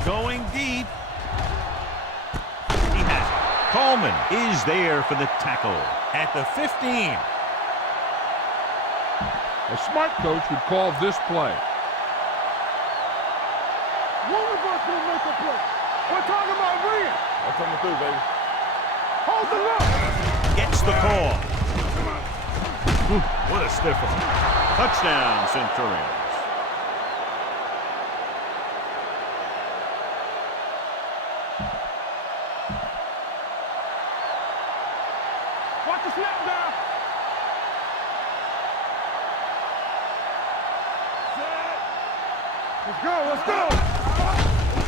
Going deep. He has it. Coleman is there for the tackle at the 15. A smart coach would call this play. One of us will make a play. We're talking about winning. I'm coming through, baby. Hold the look. Gets the call. What a stiff one. Touchdown, Centurions. Watch the snap down. Let's go, let's go.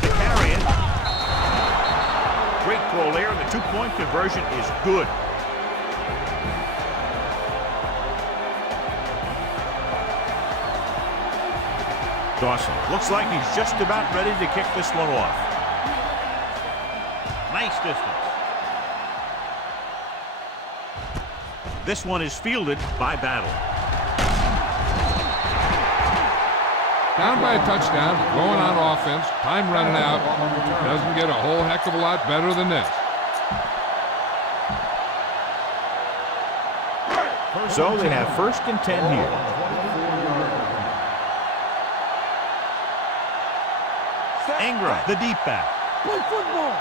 They carry it. Great throw there, and the two-point conversion is good. Dawson looks like he's just about ready to kick this one off. Nice distance. This one is fielded by Battle. Down by a touchdown, going on offense, time running out. Doesn't get a whole heck of a lot better than this. So they have 1st and 10 here. Ingram, the deep back. Play football.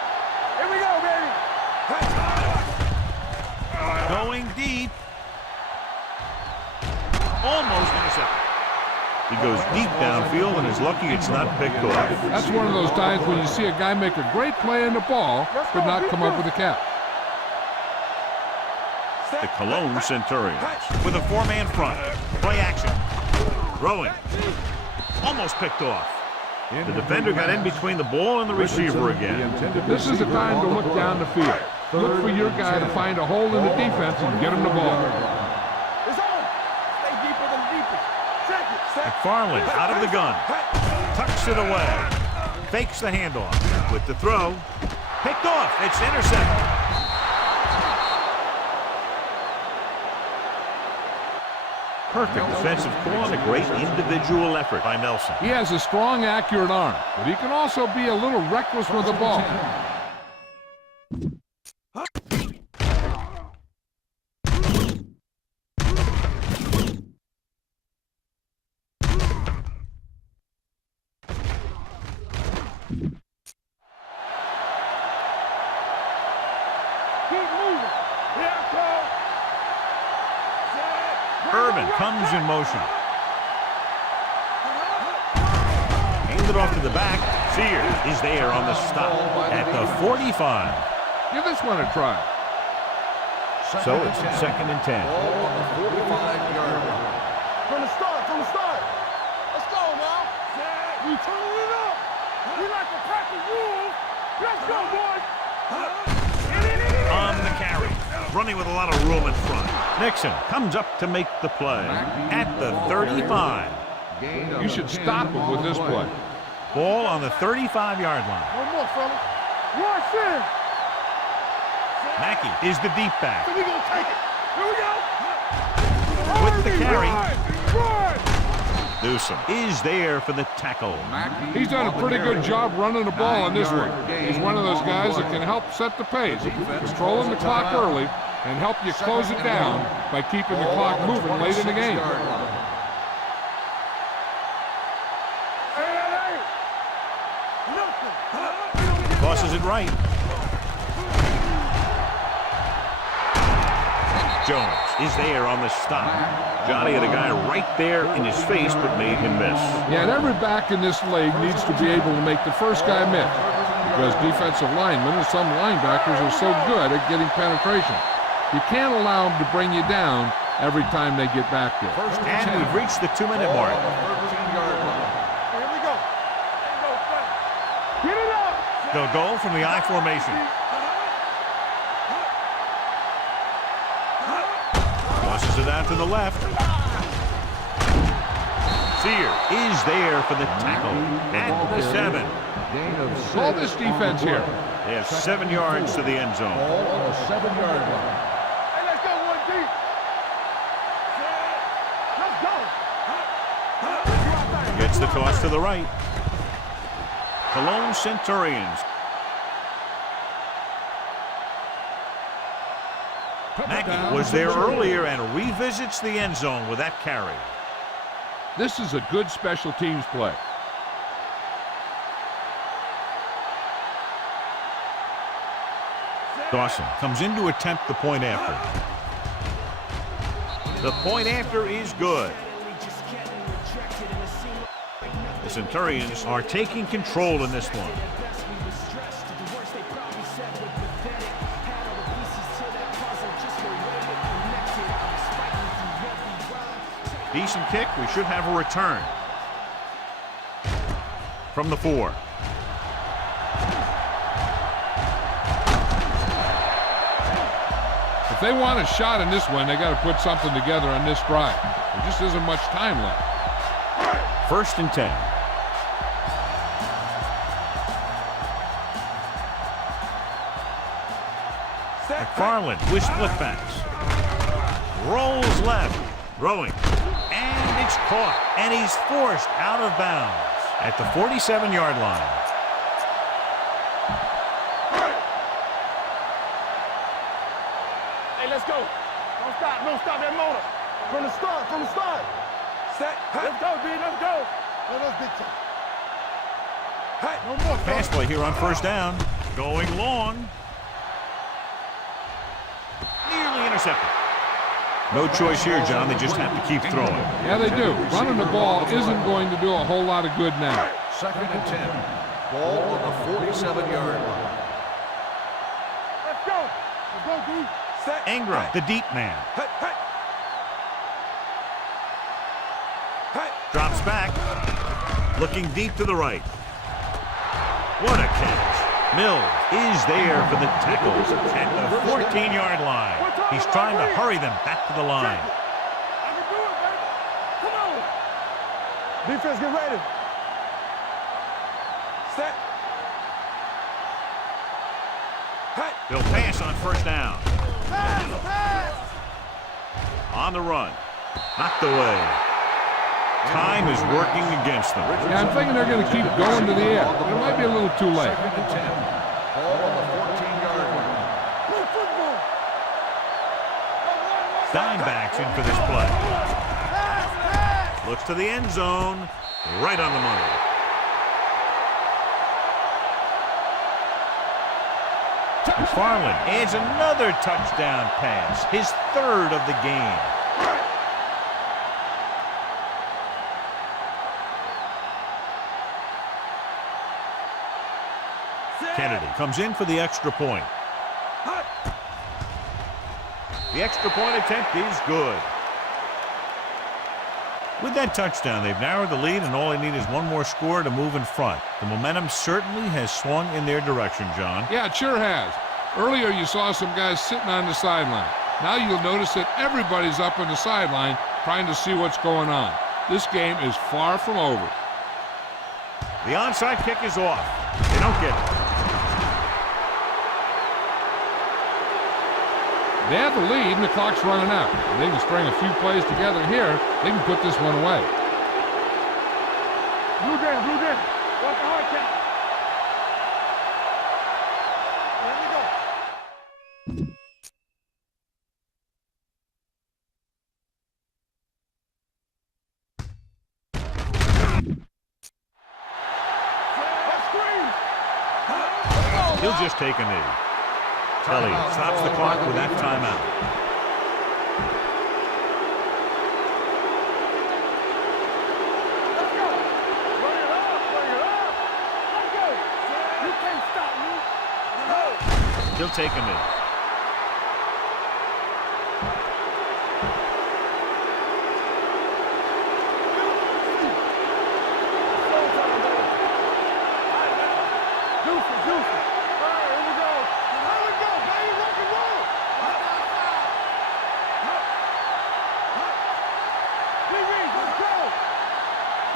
Here we go, baby. Going deep. Almost intercepted. He goes deep downfield and is lucky it's not picked off. That's one of those times when you see a guy make a great play in the ball, but not come up with a catch. The Cologne Centurions with a 4-man front. Play action. Throwing. Almost picked off. The defender got in between the ball and the receiver again. This is the time to look down the field. Look for your guy to find a hole in the defense and get him the ball. It's on. Stay deeper than deeper. Check it. McFarland out of the gun. Tucks it away. Fakes the handoff. With the throw. Picked off. It's intercepted. Perfect defensive call and a great individual effort by Nelson. He has a strong, accurate arm, but he can also be a little reckless with the ball. Keep moving. Yeah, Cole. Urban comes in motion. Handed off to the back. Sears is there on the stop at the 45. Give this one a try. So it's 2nd and 10. Ball on the 45-yard line. From the start, from the start. Let's go now. We turning it up. We like to practice rules. Let's go, boys. On the carry. Running with a lot of room in front. Nixon comes up to make the play at the 35. You should stop him with this play. Ball on the 35-yard line. One more, fella. Rush in. Mackey is the deep back. So we gonna take it. Here we go. With the carry. Run. Newsom is there for the tackle. He's done a pretty good job running the ball on this one. He's one of those guys that can help set the pace, controlling the clock early, and help you close it down by keeping the clock moving late in the game. Tosses it right. Jones is there on the stop. Johnny had a guy right there in his face, but made him miss. Yeah, and every back in this league needs to be able to make the first guy miss, because defensive linemen and some linebackers are so good at getting penetration. You can't allow them to bring you down every time they get back there. And we've reached the 2-minute mark. Here we go. Get it up. They'll go from the I formation. Tosses it out to the left. Sears is there for the tackle at the 7. Call this defense here. They have 7 yards to the end zone. Ball on the 7-yard line. Hey, let's go one deep. Let's go. Gets the toss to the right. Cologne Centurions. Mackey was there earlier and revisits the end zone with that carry. This is a good special teams play. Dawson comes in to attempt the point after. The point after is good. The Centurions are taking control in this one. Decent kick. We should have a return. From the 4. If they want a shot in this one, they got to put something together on this drive. There just isn't much time left. 1st and 10. McFarland with splitbacks. Rolls left. Throwing. And it's caught. And he's forced out of bounds at the 47-yard line. Hey, let's go. Don't stop that motor. From the start. Set. Let's go, B, let's go. Let's big time. Hey, no more. Pass play here on 1st down. Going long. Nearly intercepted. No choice here, John. They just have to keep throwing. Yeah, they do. Running the ball isn't going to do a whole lot of good now. 2nd and 10. Ball on the 47-yard line. Let's go. Let's go, B. Set. Ingram, the deep man. Hey, hey. Hey. Drops back. Looking deep to the right. What a catch. Mills is there for the tackle at the 14-yard line. He's trying to hurry them back to the line. I can do it, baby. Come on. Defense, get ready. Set. Hey. They'll pass on 1st down. Pass. On the run. Knocked away. Time is working against them. Yeah, I'm thinking they're going to keep going to the air, but it might be a little too late. 2nd and 10. Ball on the 14-yard line. Dimebacks in for this play. Looks to the end zone. Right on the money. McFarland adds another touchdown pass. His 3rd of the game. Kennedy comes in for the extra point. The extra point attempt is good. With that touchdown, they've narrowed the lead, and all they need is one more score to move in front. The momentum certainly has swung in their direction, John. Yeah, it sure has. Earlier, you saw some guys sitting on the sideline. Now you'll notice that everybody's up on the sideline trying to see what's going on. This game is far from over. The onside kick is off. They don't get it. They have the lead, and the clock's running out. If they can string a few plays together here, they can put this one away. Blue down. Watch the hard count. There we go. He'll just take a knee. Kelly stops the clock with that timeout. Let's go. Bring it up. Let's go. You can't stop me. He'll take a knee. Juicy. All right, here we go. Baby, rock and roll.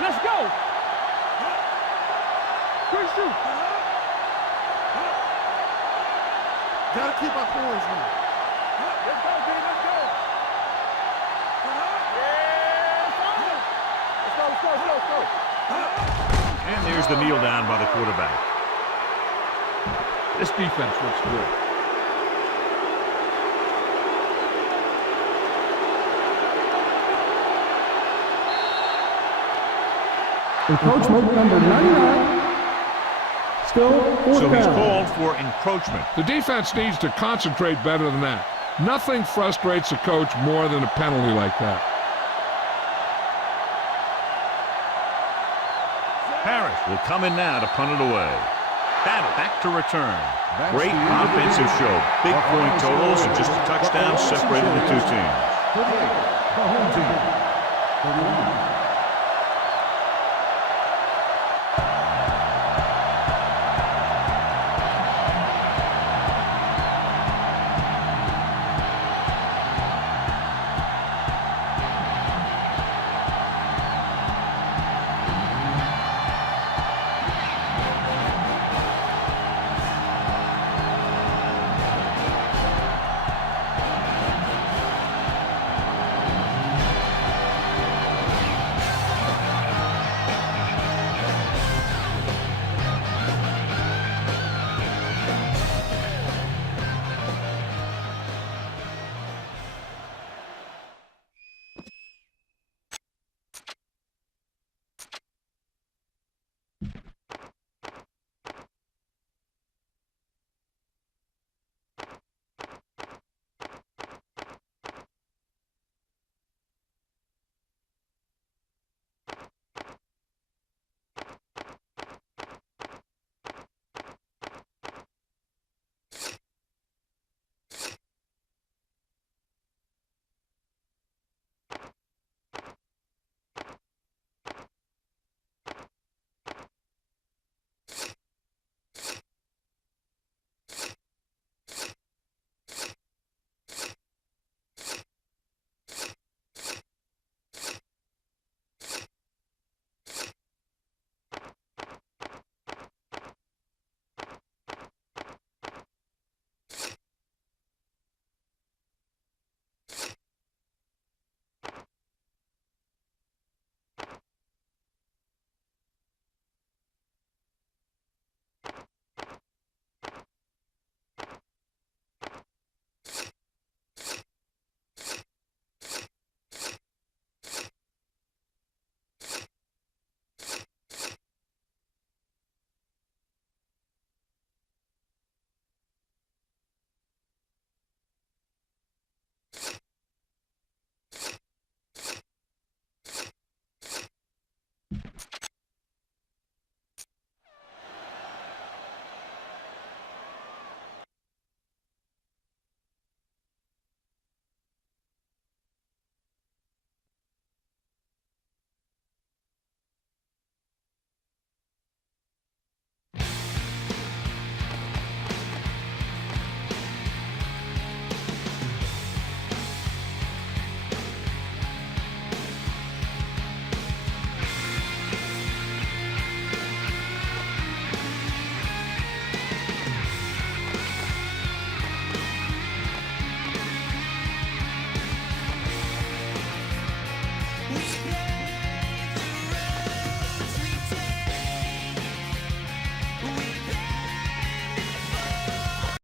Let's go. Quick shoot. Gotta keep our poise now. Let's go, G. Let's go. Yeah, let's go. And there's the kneel down by the quarterback. This defense looks good. Encroachment number 99. Still fourth So he's down. called for encroachment. The defense needs to concentrate better than that. Nothing frustrates a coach more than a penalty like that. Parrish will come in now to punt it away. Back to return. Great offensive show. Big point totals and just a touchdown separating the two teams. The home team.